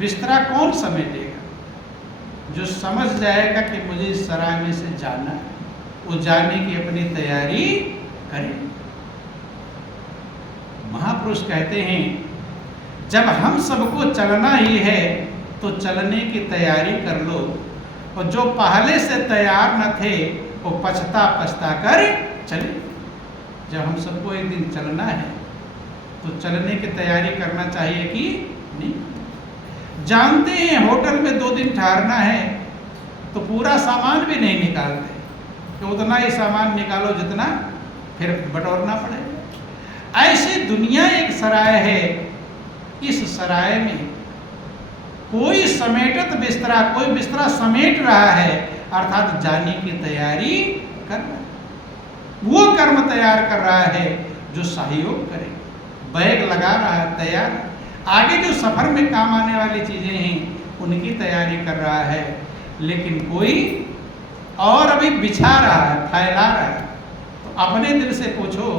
बिस्तरा कौन समेटेगा? जो समझ जाएगा कि मुझे इस सराय में से जाना है, वो जाने की अपनी तैयारी करे। महापुरुष कहते हैं जब हम सबको चलना ही है तो चलने की तैयारी कर लो, और जो पहले से तैयार न थे वो पछता पछता कर चले। जब हम सबको एक दिन चलना है तो चलने की तैयारी करना चाहिए कि नहीं? जानते हैं होटल में 2 दिन ठहरना है तो पूरा सामान भी नहीं निकालते कि उतना ही सामान निकालो जितना फिर बटोरना पड़ेगा। ऐसी दुनिया एक सराय है, इस सराय में कोई समेटत बिस्तरा, कोई बिस्तरा समेट रहा है, अर्थात जाने की तैयारी कर रहा है। वो कर्म तैयार कर रहा है जो सहयोग करे, बैग लगा रहा है, तैयार। आगे जो सफर में काम आने वाली चीजें हैं उनकी तैयारी कर रहा है, लेकिन कोई और अभी बिछा रहा है, फैला रहा है। तो अपने दिल से पूछो,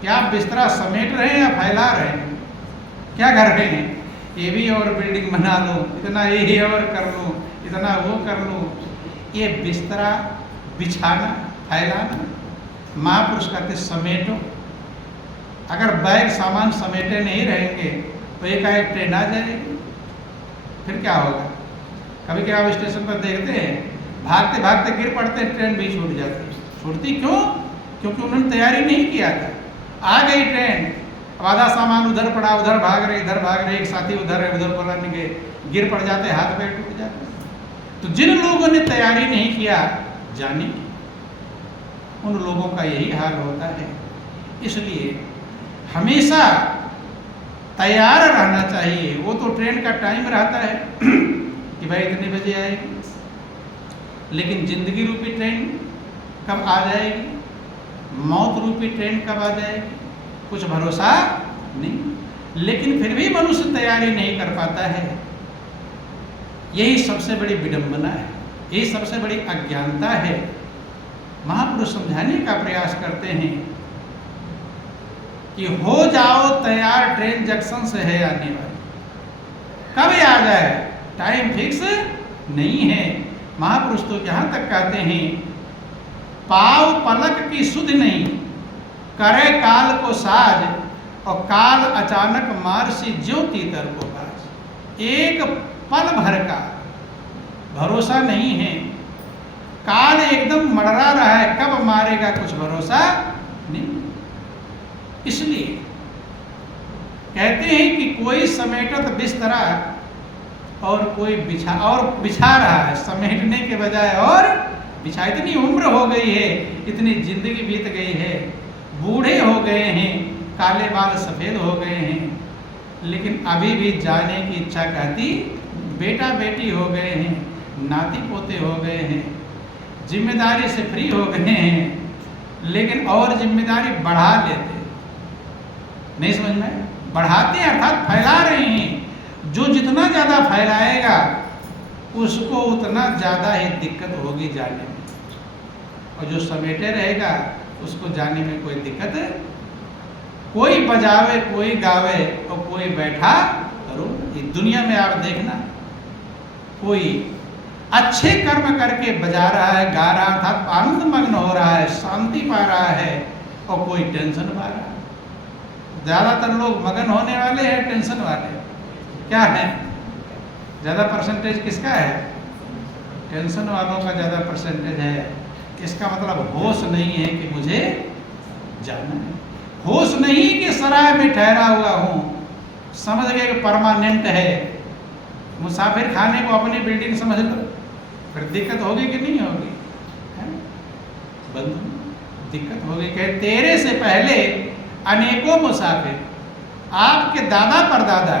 क्या बिस्तरा समेट रहे हैं या फैला रहे हैं? क्या कर रहे हैं? ये भी और बिल्डिंग बना लो, इतना ये और कर लो, इतना वो कर लो। ये बिस्तरा बिछाना, फैलाना। महापुरुष कहते समेटो। अगर बैग सामान समेटे नहीं रहेंगे तो एकाएक ट्रेन आ जाएगी, फिर क्या होगा? कभी कभी आप स्टेशन पर देखते हैं भागते भागते गिर पड़ते हैं, ट्रेन भी छूट जाती है। छूटती क्यों? क्योंकि उन्होंने तैयारी नहीं किया था। आ गई ट्रेन, अब आधा सामान उधर पड़ा, उधर भाग रहे, इधर भाग रहे, एक साथी उधर है, उधर बोला नहीं गए, गिर पड़ जाते, हाथ पैर टूट जाते। तो जिन लोगों ने तैयारी नहीं किया जाने की, उन लोगों का यही हाल होता है। इसलिए हमेशा तैयार रहना चाहिए। वो तो ट्रेन का टाइम रहता है कि भाई इतने बजे आएगी, लेकिन जिंदगी रूपी ट्रेन कब आ जाएगी, मौत रूपी ट्रेन कब आ जाएगी, कुछ भरोसा नहीं। लेकिन फिर भी मनुष्य तैयारी नहीं कर पाता है। यही सबसे बड़ी विडंबना है, यही सबसे बड़ी अज्ञानता है। महापुरुष समझाने का प्रयास करते हैं कि हो जाओ तैयार, ट्रेन जंक्शन से है आने वाली, कब आ जाए टाइम फिक्स नहीं है। महापुरुष तो यहाँ तक कहते हैं, पाव पलक की सुध नहीं, करे काल को साज, और काल अचानक मारसी ज्यों तीतर को बाज। एक पल भर का भरोसा नहीं है, काल एकदम मडरा रहा है, कब मारेगा कुछ भरोसा नहीं। इसलिए कहते हैं कि कोई समेटत बिस्तरा और कोई बिछा रहा है, समेटने के बजाय और बिछा। इतनी उम्र हो गई है, इतनी जिंदगी बीत गई है, बूढ़े हो गए हैं, काले बाल सफ़ेद हो गए हैं, लेकिन अभी भी जाने की इच्छा कहती। बेटा बेटी हो गए हैं, नाती पोते हो गए हैं, जिम्मेदारी से फ्री हो गए हैं, लेकिन और जिम्मेदारी बढ़ा लेते। नहीं समझ में? बढ़ाते हैं अर्थात फैला रहे हैं। जो जितना ज़्यादा फैलाएगा उसको उतना ज़्यादा ही दिक्कत होगी जाने में, और जो समेटे रहेगा उसको जाने में कोई दिक्कत। कोई बजावे, कोई गावे, और कोई बैठा करो। ये दुनिया में आप देखना, कोई अच्छे कर्म करके बजा रहा है, गा रहा, अर्थात आनंद मग्न हो रहा है, शांति पा रहा है, और कोई टेंशन पा रहा है। ज़्यादातर लोग मगन होने वाले हैं, टेंशन वाले क्या है? ज़्यादा परसेंटेज किसका है? टेंशन वालों का ज़्यादा परसेंटेज है। इसका मतलब होश नहीं है कि मुझे जाना है, होश नहीं कि सराय में ठहरा हुआ हूँ, समझ गए कि परमानेंट है। मुसाफिर खाने को अपनी बिल्डिंग समझ लो, फिर दिक्कत होगी कि नहीं होगी? बंधु, दिक्कत होगी। कहे तेरे से पहले अनेकों मुसाफिर, आपके दादा परदादा,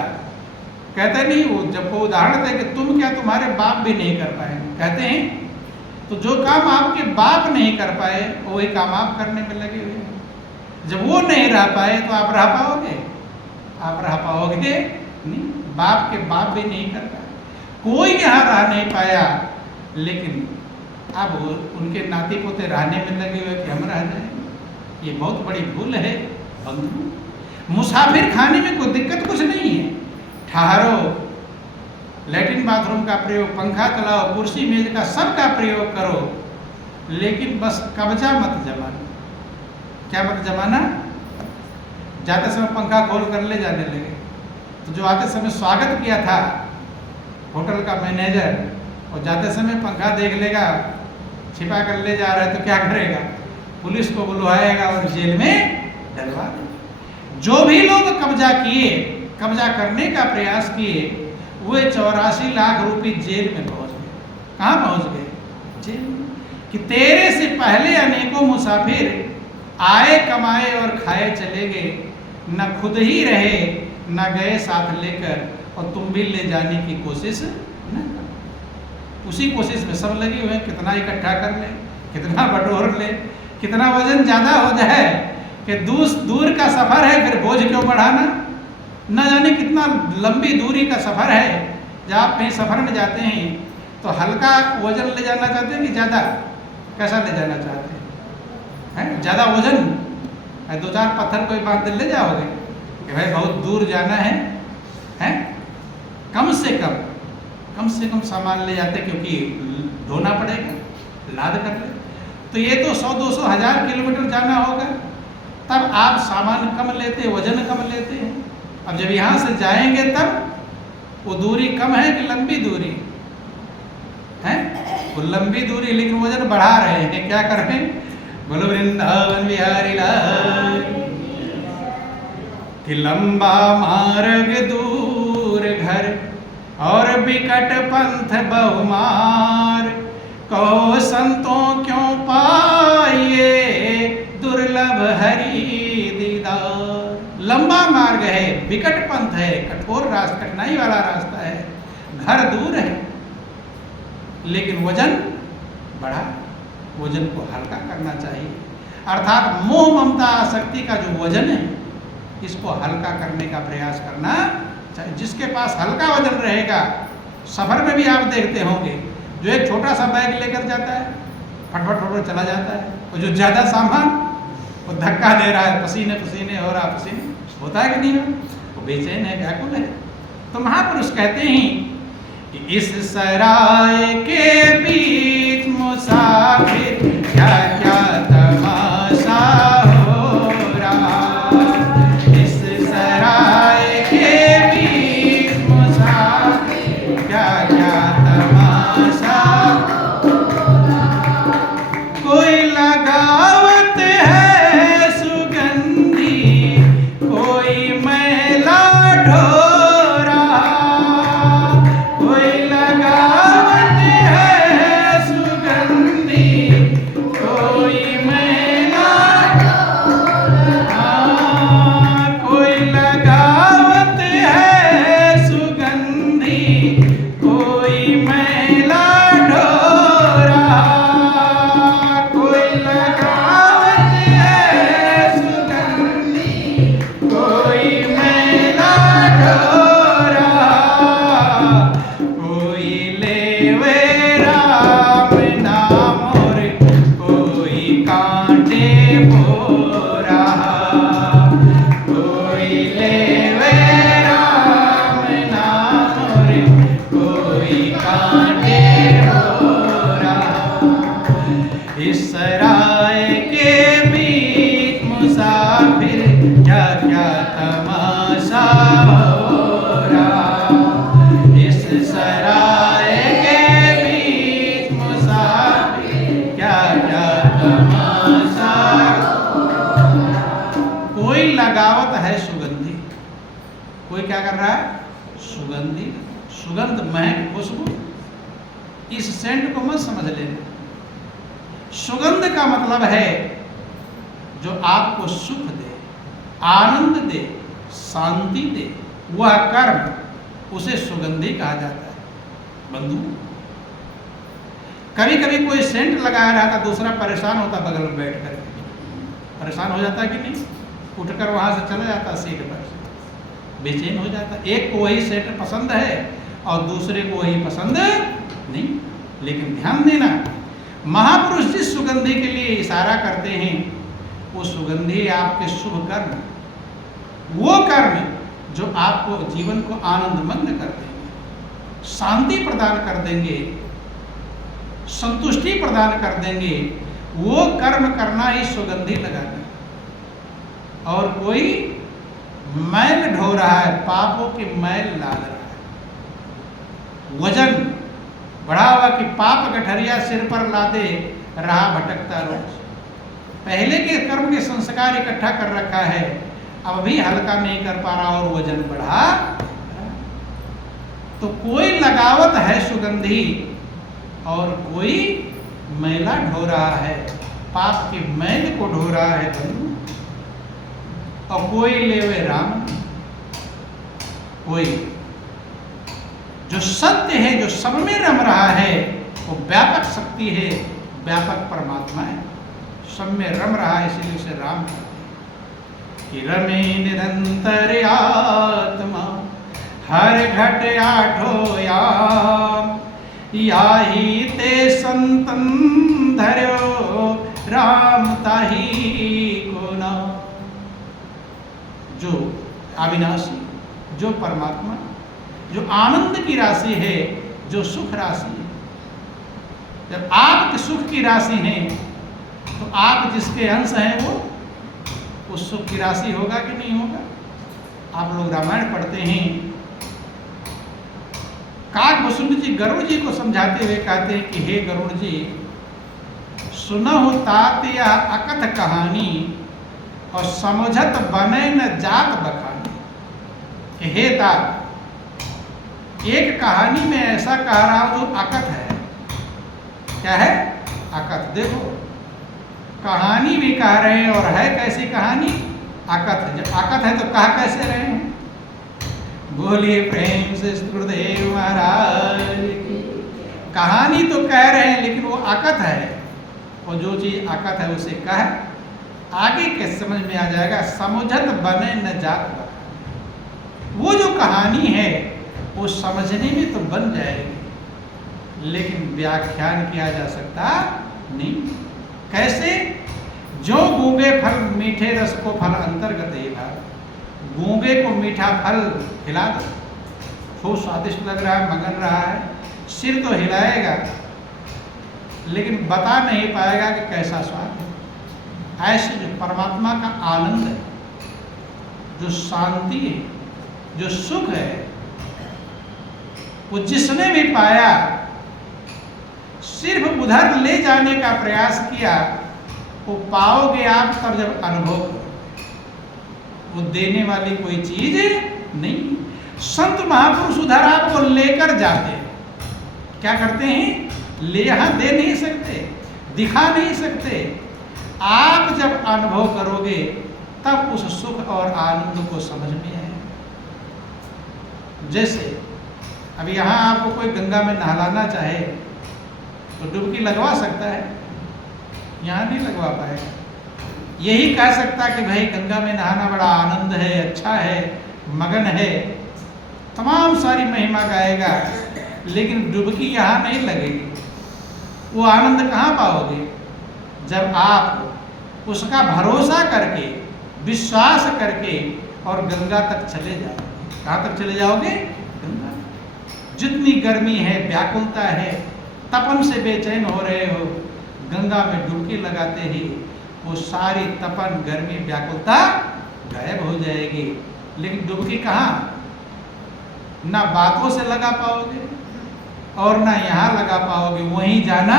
कहते नहीं वो जब वो उदाहरण थे कि तुम क्या तुम्हारे बाप भी नहीं कर पाए, कहते हैं तो जो काम आपके बाप नहीं कर पाए वही काम आप करने में लगे हुए हैं। जब वो नहीं रह पाए तो आप रह पाओगे? आप रह पाओगे नहीं। बाप के बाप भी नहीं कर पाए, कोई यहाँ रह नहीं पाया, लेकिन अब उनके नाती पोते रहने में लगे हुए कि हम रह जाएंगे। ये बहुत बड़ी भूल है बंधु। मुसाफिर खाने में कोई दिक्कत कुछ नहीं है, ठहरो, लैट्रिन बाथरूम का प्रयोग, पंखा चलाओ, कुर्सी मेज का सबका प्रयोग करो, लेकिन बस कब्जा मत जमाना। क्या मत जमाना? जाते समय पंखा खोल कर ले जाने लगे, तो जो आते समय स्वागत किया था होटल का मैनेजर, और जाते समय पंखा देख लेगा छिपा कर ले जा रहा है तो क्या करेगा? पुलिस को बुलवाएगा और जेल में डलवा देगा। जो भी लोग कब्जा किए, कब्जा करने का प्रयास किए, वे 84 लाख रुपए जेल में पहुंच गए। कहाँ पहुंच गए? जेल में। कि तेरे से पहले अनेकों मुसाफिर आए, कमाए और खाए चले गए, न खुद ही रहे न गए साथ लेकर, और तुम भी ले जाने की कोशिश न करो। उसी कोशिश में सब लगे हुए हैं, कितना इकट्ठा कर ले, कितना बटोर ले, कितना वजन ज़्यादा हो जाए, कि दूर का सफ़र है फिर बोझ क्यों बढ़ाना। न जाने कितना लंबी दूरी का सफ़र है। जब आप कहीं सफ़र में जाते हैं तो हल्का वजन ले जाना चाहते हैं कि ज़्यादा? कैसा ले जाना चाहते हैं? ज़्यादा वजन? 2-4 पत्थर कोई बांध ले जाओगे कि भाई बहुत दूर जाना है? कम से कम सामान ले जाते, क्योंकि ढोना पड़ेगा, लाद कर ले। तो ये तो 100-200 हज़ार किलोमीटर जाना होगा, तब आप सामान कम लेते, वजन कम लेते हैं। अब जब यहाँ से जाएंगे तब वो दूरी कम है कि लंबी दूरी है? वो लंबी दूरी, लेकिन वजन बढ़ा रहे हैं। क्या कर रहे हैं? बोलो वृंदावन बिहारी लाल कि लंबा मार्ग दूर घर और विकट पंथ बहुमार, कहो संतों क्यों पाइए दुर्लभ हरि दीदार। लंबा मार्ग है, विकट पंथ है, कठोर रास्ता, कठिनाई वाला रास्ता है, घर दूर है, लेकिन वजन बढ़ा। वजन को हल्का करना चाहिए, अर्थात मोह ममता आसक्ति का जो वजन है, इसको हल्का करने का प्रयास करना चाहिए। जिसके पास हल्का वजन रहेगा, सफ़र में भी आप देखते होंगे, जो एक छोटा सा बैग लेकर जाता है, फटफट फटफट चला जाता है, और जो ज़्यादा सामान वो धक्का दे रहा है, पसीने पसीने हो रहा, पसीने होता है कि नहीं? वो बेचैन है, व्याकुल है। तो महापुरुष कहते हैं कि इस सराय के बीच मुसाफिर क्या क्या तमाशा हो रहा। इस सराय के बीच मुसाफिर क्या क्या तमाशा हो रहा। कोई लगावत है सुगंधी, कोई मैला ढो रहा। कोई लगावत है सुगंधी, कोई मैला ढो रहा। कोई लगावत है सुगंधी, कोई मैला ढो रहा। कोई लगावत है सुगंधी, कोई मैला ढो रहा। कोई लेवे राम नाम रे, कोई कांटे बो रहा। कोई लेवे राम नाम रे, कोई कांटे बो रहा। इस सराय के बीच मुसाफिर क्या क्या तमाशा हो रहा। इस सराय के बीच मुसाफिर क्या क्या तमाशा हो रहा। कोई लगावत है सुगंधी, कोई क्या कर रहा है? सुगंधी, सुगंध, महक, खुशबू। इस सेंट को मत समझ लेना। सुगंध का मतलब है जो आपको सुख दे, आनंद दे, शांति दे, वह कर्म, उसे सुगंधी कहा जाता है। बंधु, कभी कभी कोई सेंट लगाया रहता, दूसरा परेशान होता, बगल में बैठ कर परेशान हो जाता कि नहीं? उठकर वहां से चला जाता सीट पर, बेचैन हो जाता। एक को वही सेंट पसंद है और दूसरे को वही पसंद नहीं। लेकिन ध्यान देना, महापुरुष जिस सुगंधी के लिए इशारा करते हैं, वो सुगंधी आपके शुभ कर्म, वो कर्म जो आपको जीवन को आनंदमग्न कर देंगे। शांति प्रदान कर देंगे, संतुष्टि प्रदान कर देंगे, वो कर्म करना ही सुगंधि लगाना। और कोई मैल ढो रहा है, पापों की मैल लाद रहा है, वजन बढ़ा हुआ कि पाप गठरिया सिर पर लादे रहा भटकता रोज। पहले के कर्म के संस्कार इकट्ठा कर रखा है, अब भी हल्का नहीं कर पा रहा और वजन बढ़ा। तो कोई लगावत है सुगंधी और कोई मैला ढो रहा है, पाप की मैल को ढो रहा है बंधु। और कोई लेवे राम, कोई जो सत्य है, जो सब में रम रहा है, वो व्यापक शक्ति है, व्यापक परमात्मा है, सब में रम रहा है, इसलिए उसे राम कहते हैं। कि रमे निरंतर आत्मा हर घट आठो याम, याही ते संतन धर्यो राम ताही को नाम। जो अविनाशी, जो परमात्मा, जो आनंद की राशि है, जो सुख राशि है। जब आप सुख की राशि हैं तो आप जिसके अंश हैं वो उस सुख की राशि होगा कि नहीं होगा। आप लोग रामायण पढ़ते हैं, काकभूषुंड जी गरुड़ जी को समझाते हुए कहते हैं कि हे गरुड़ जी, सुनहु तात यह अकथ कहानी और समझत बने न जात बखानी। कि हे तात, एक कहानी में ऐसा कह रहा हूं जो अकथ है। क्या है? अकथ। देखो, कहानी भी कह रहे हैं और है कैसी कहानी? अकथ। जब अकथ है तो कह कैसे रहे हैं? बोलिए प्रेम से गुरुदेव महाराज की। कहानी तो कह रहे हैं लेकिन वो अकथ है, और जो चीज अकथ है उसे कह आगे के समझ में आ जाएगा। समझत बने न जात बखानी। वो जो कहानी है वो समझने में तो बन जाएगी, लेकिन व्याख्यान किया जा सकता नहीं। कैसे? जो गूंगे फल मीठे रस को फल अंतर्गत ही था। गूंगे को मीठा फल खिला दो, खूब स्वादिष्ट लग रहा है, मगन रहा है, सिर तो हिलाएगा लेकिन बता नहीं पाएगा कि कैसा स्वाद है। ऐसे जो परमात्मा का आनंद है, जो शांति है, जो सुख है, वो जिसने भी पाया सिर्फ उधर ले जाने का प्रयास किया, वो पाओगे आप तब जब अनुभव करो। वो देने वाली कोई चीज नहीं। संत महापुरुष उधर आपको लेकर जाते हैं। क्या करते हैं? ले यहां दे नहीं सकते, दिखा नहीं सकते। आप जब अनुभव करोगे तब उस सुख और आनंद को समझ में आए। जैसे अभी यहाँ आपको कोई गंगा में नहलाना चाहे तो डुबकी लगवा सकता है, यहाँ नहीं लगवा पाएगा। यही कह सकता कि भाई गंगा में नहाना बड़ा आनंद है, अच्छा है, मगन है, तमाम सारी महिमा गाएगा, लेकिन डुबकी यहाँ नहीं लगेगी। वो आनंद कहाँ पाओगे? जब आप उसका भरोसा करके, विश्वास करके और गंगा तक चले जाओगे। कहाँ तक चले जाओगे? गंगा। जितनी गर्मी है, व्याकुलता है, तपन से बेचैन हो रहे हो, गंगा में डुबकी लगाते ही वो सारी तपन, गर्मी, व्याकुलता गायब हो जाएगी। लेकिन डुबकी कहाँ? ना बातों से लगा पाओगे और ना यहाँ लगा पाओगे, वहीं जाना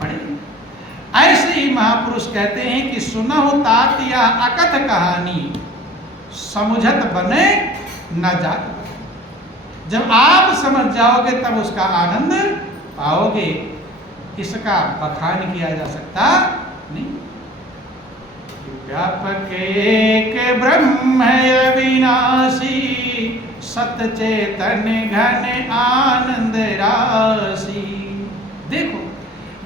पड़ेगा। ऐसे ही महापुरुष कहते हैं कि सुनहु तात या अकथ कहानी, समझत बने न जात। जब आप समझ जाओगे तब उसका आनंद पाओगे। इसका बखान किया जा सकता नहीं। व्यापक एक ब्रह्म अविनाशी, सत चेतन घन आनंद राशि। देखो,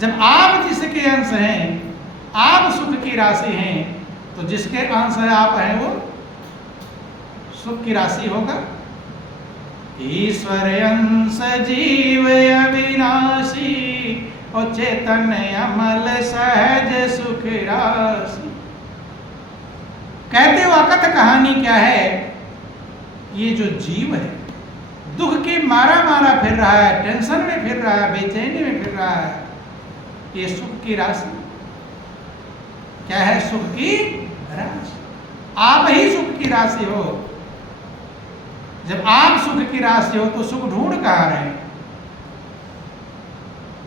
जब आप जिसके अंश हैं, आप सुख की राशि हैं, तो जिसके अंश है आप हैं वो सुख की राशि होगा। ईश्वर अंश जीव अविनाशी और चैतन्य अमल सहज सुख राशि। कहते हो अकथ कहानी क्या है? ये जो जीव है, दुख के मारा मारा फिर रहा है, टेंशन में फिर रहा है, बेचैनी में फिर रहा है, ये सुख की राशि क्या है? सुख की राशि। आप ही सुख की राशि हो। जब आप सुख की राशि हो तो सुख ढूंढ कहाँ रहे हैं?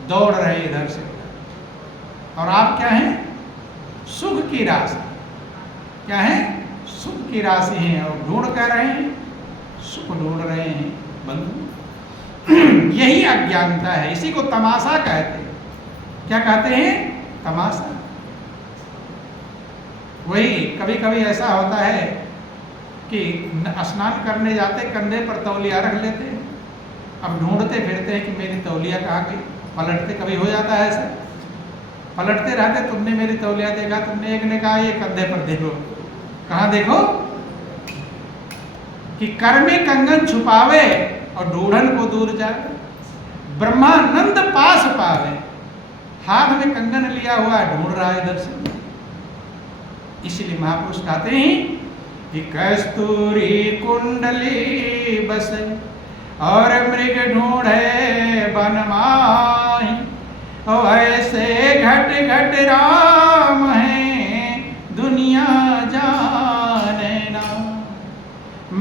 दौड़ रहे इधर से उधर। और आप क्या हैं? सुख की राशि। क्या है? सुख की राशि हैं और ढूंढ कर रहे हैं, सुख ढूंढ रहे हैं बंधु। यही अज्ञानता है, इसी को तमाशा कहते हैं। क्या कहते हैं? तमाशा। वही कभी कभी ऐसा होता है कि स्नान करने जाते कंधे पर तौलिया रख लेते हैं, अब ढूंढते फिरते हैं कि मेरी तौलिया कहाँ गई। पलटते कभी हो जाता है ऐसा, पलटते रहते, तुमने मेरी तौलिया देखा? तुमने एक ने कहा ये कंधे पर देखो। कहाँ देखो? कि कर में कंगन छुपावे और ढूंढन को दूर जावे, ब्रह्मानंद पास पावे। हाथ में कंगन लिया हुआ ढूंढ रहा है इधर से। इसलिए महापुरुष कहते हैं कि कस्तूरी कुंडली बसे और मृग ढूंढे बन माही, ऐसे घट घट राम है दुनिया जाने ना।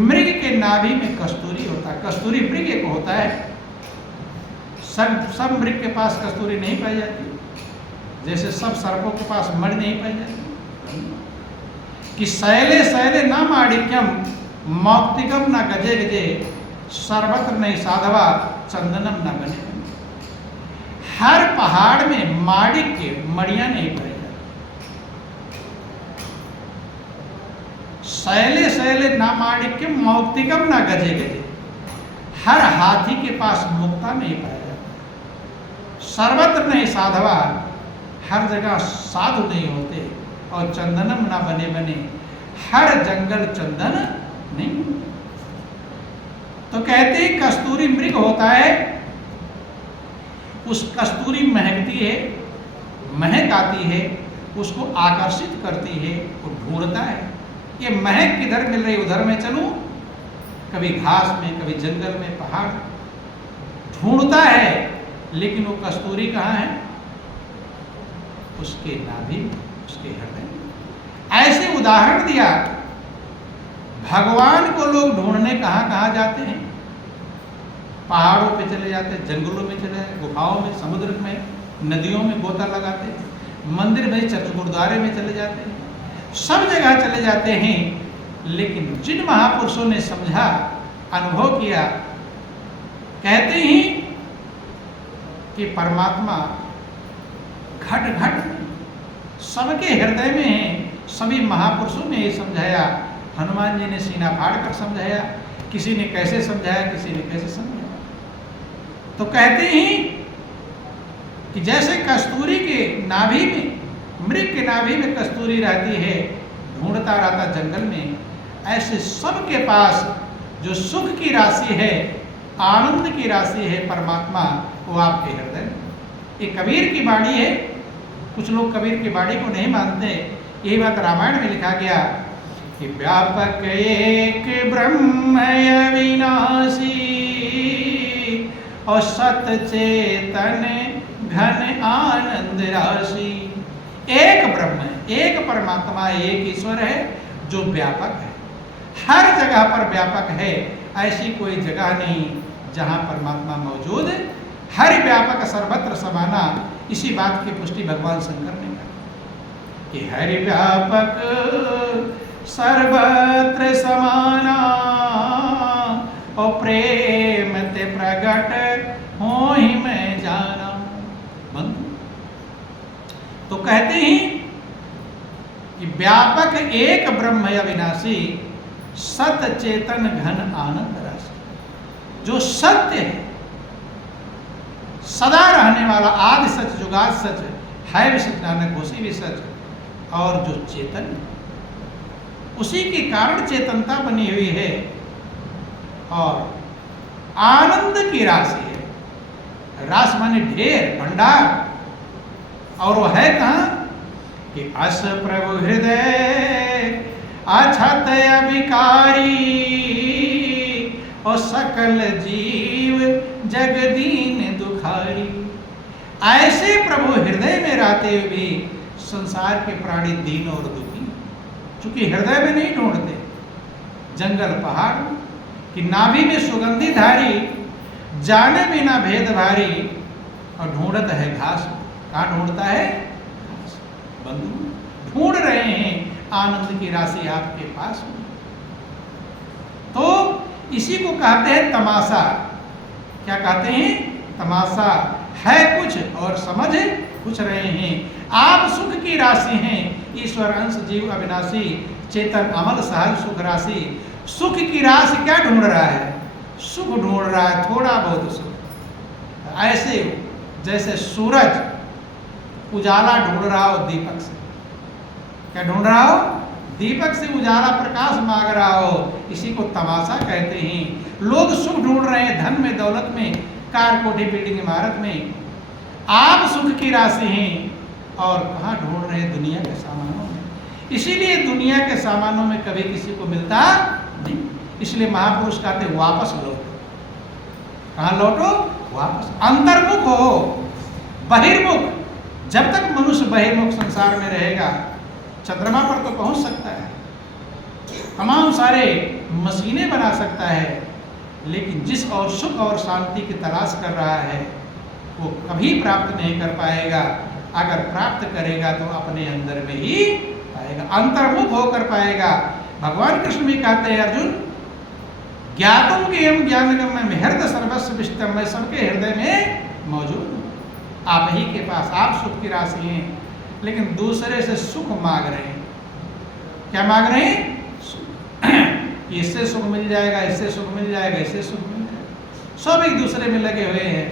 मृग के नाभि में कस्तूरी होता है। कस्तूरी मृग को होता है। सब मृग के पास कस्तूरी नहीं पाई जाती, जैसे सब सर्पों के पास मणि नहीं पाई जाती। कि शैले शैले न माणिक्यम मौक्तिकम न गजे गजे, सर्वत्र नहीं साधवा चंदनम न बने। हर पहाड़ में माणिक्य मणियां नहीं पाई जाती। शैले शैले न माणिक्यम मौक्तिकम न गजे गजे, हर हाथी के पास मुक्ता नहीं पाया जाता। सर्वत्र नहीं साधवा, हर जगह साधु नहीं होते। और चंदनम ना बने बने, हर जंगल चंदन नहीं। तो कहते हैं कस्तूरी मृग होता है, उस कस्तूरी महकती है, महक आती है, उसको आकर्षित करती है, वो ढूंढता है ये महक किधर मिल रही, उधर में चलूं, कभी घास में, कभी जंगल में, पहाड़, ढूंढता है। लेकिन वो कस्तूरी कहाँ है? उसके नाभि में, उसके हृदय में। ऐसे उदाहरण दिया। भगवान को लोग ढूंढने कहाँ कहाँ जाते हैं? पहाड़ों पे चले जाते हैं, जंगलों में चले जाते, गुफाओं में, समुद्र में, नदियों में गोता लगाते हैं, मंदिर में, चर्च गुरुद्वारे में चले जाते हैं, सब जगह चले जाते हैं। लेकिन जिन महापुरुषों ने समझा, अनुभव किया, कहते हैं कि परमात्मा घट घट सबके हृदय में है। सभी महापुरुषों ने ये समझाया। हनुमान जी ने सीना फाड़ कर समझाया, किसी ने कैसे समझाया, किसी ने कैसे समझाया। तो कहते हैं कि जैसे कस्तूरी के नाभि में, मृग के नाभि में कस्तूरी रहती है, ढूंढता रहता जंगल में, ऐसे सबके पास जो सुख की राशि है, आनंद की राशि है परमात्मा, वो आपके हृदय में। ये कबीर की वाणी है। कुछ लोग कबीर की वाणी को नहीं मानते। यही बात रामायण में लिखा गया कि व्यापक एक ब्रह्म अविनाशी और सत चेतन घन आनंद राशि। एक ब्रह्म है, एक परमात्मा, एक ईश्वर है जो व्यापक है, हर जगह पर व्यापक है। ऐसी कोई जगह नहीं जहाँ परमात्मा मौजूद है। हर व्यापक सर्वत्र समाना। इसी बात की पुष्टि भगवान शंकर ने कहा कि हरि व्यापक सर्वत्र समाना और प्रेम ते प्रगट हो ही मैं जाना। बंधु, तो कहते हैं कि व्यापक एक ब्रह्म अविनाशी, सत चेतन घन आनंद राशि। जो सत्य है, सदा रहने वाला, आदि सच, जुगाद सच है भी सच, नानक होसी भी सच। और जो चेतन, उसी के कारण चेतनता बनी हुई है और आनंद की राशि है। रास माने ढेर, भंडार। और वो है कहाँ? कि अस प्रभु हृदय अछत अभिकारी और सकल जीव जगदीन दुखारी। ऐसे प्रभु हृदय में रहते हुए भी संसार के प्राणी दीन और दुखी, चूंकि हृदय में नहीं ढूंढते, जंगल पहाड़ कि नाभि में सुगंधि धारी, जाने बिना भेद भारी, और ढूंढता है घास। कहाँ ढूंढता है? घास। बंधु ढूंढ रहे हैं आनंद की राशि आपके पास में। तो इसी को कहते हैं तमाशा। क्या कहते हैं? तमाशा है कुछ और समझ कुछ रहे हैं। आप सुख की राशि हैं, ईश्वर अंश जीव अविनाशी, चेतन अमल सहज सुख राशि। सुख की राशि क्या ढूंढ रहा है? सुख ढूंढ रहा है, थोड़ा बहुत सुख। ऐसे जैसे सूरज उजाला ढूंढ रहा हो दीपक से। क्या ढूंढ रहा हो? दीपक से उजाला प्रकाश मांग रहा हो। इसी को तमाशा कहते हैं। लोग सुख ढूंढ रहे हैं धन में, दौलत में, कार कोठी बिल्डिंग इमारत में। आप सुख की राशि हैं और कहाँ ढूंढ रहे हैं? दुनिया के सामानों में। इसीलिए दुनिया के सामानों में कभी किसी को मिलता नहीं। इसलिए महापुरुष कहते वापस लौटो। कहाँ लौटो? वापस। अंतर्मुख हो, बहिर्मुख। जब तक मनुष्य बहिर्मुख संसार में रहेगा, चंद्रमा पर तो पहुंच सकता है, तमाम सारे मशीनें बना सकता है, लेकिन जिस और सुख और शांति की तलाश कर रहा है वो कभी प्राप्त नहीं कर पाएगा। अगर प्राप्त करेगा तो अपने अंदर में ही पाएगा, अंतर्मुख होकर पाएगा। भगवान कृष्ण भी कहते हैं अर्जुन, ज्ञातुम ज्ञेयम ज्ञानगम्यम हृदय सर्वस्व विष्टम, मैं सबके हृदय में मौजूद हूँ। आप ही के पास, आप सुख की राशि हैं, लेकिन दूसरे से सुख मांग रहे हैं। क्या मांग रहे हैं? सुख। इससे सुख मिल जाएगा, इससे सुख मिल जाएगा, इससे सुख मिल जाएगा। सब एक दूसरे में लगे हुए हैं।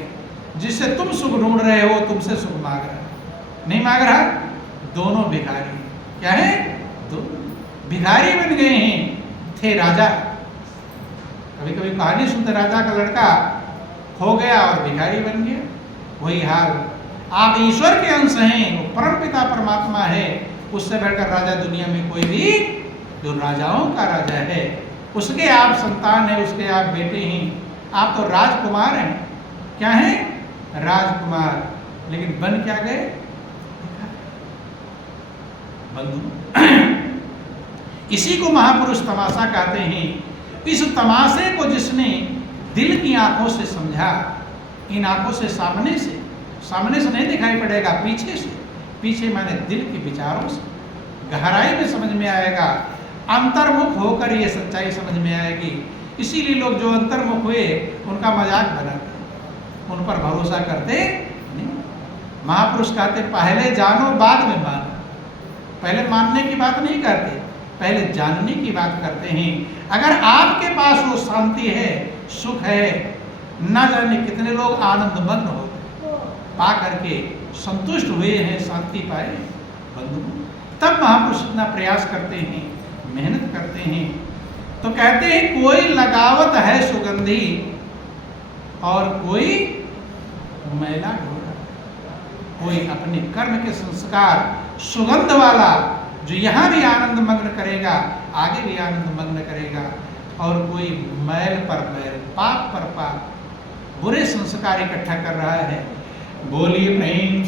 जिससे तुम सुख ढूंढ रहे हो तुमसे सुख मांग रहा है। नहीं मांग रहा, दोनों भिखारी। क्या है? दो भिखारी बन गए हैं। थे राजा, कभी कभी कहानी सुनते, राजा का लड़का खो गया और भिखारी बन गया। वही हाल। आप ईश्वर के अंश हैं, वो परम पिता परमात्मा है। उससे बढ़कर राजा दुनिया में कोई भी, जो राजाओं का राजा है, उसके आप संतान हैं, उसके आप बेटे हैं। आप तो राजकुमार हैं। क्या हैं? राजकुमार। लेकिन बन क्या गए? बंधु। इसी को महापुरुष तमाशा कहते हैं। इस तमाशे को जिसने दिल की आंखों से समझा, इन आंखों से सामने से नहीं दिखाई पड़ेगा, पीछे से, पीछे माने दिल के विचारों से, गहराई में समझ में आएगा। अंतर्मुख होकर ये सच्चाई समझ में आएगी। इसीलिए लोग जो अंतर्मुख हुए उनका मजाक बनाते, उन पर भरोसा करते नहीं। महापुरुष कहते पहले जानो बाद में मानो। पहले मानने की बात नहीं करते, पहले जानने की बात करते हैं। अगर आपके पास वो शांति है, सुख है, न जाने कितने लोग आनंदमग्न हो पा करके संतुष्ट हुए हैं, शांति पाए बंधु। तब महापुरुष इतना प्रयास करते हैं, मेहनत करते हैं। तो कहते हैं कोई लगावत है सुगंधी और कोई मैला ढोरा। कोई अपने कर्म के संस्कार सुगंध वाला, जो यहाँ भी आनंद मग्न करेगा, आगे भी आनंद मग्न करेगा। और कोई मैल पर मैल, पाप पर पाप, बुरे संस्कार इकट्ठा कर रहा है। बोलिए प्रेम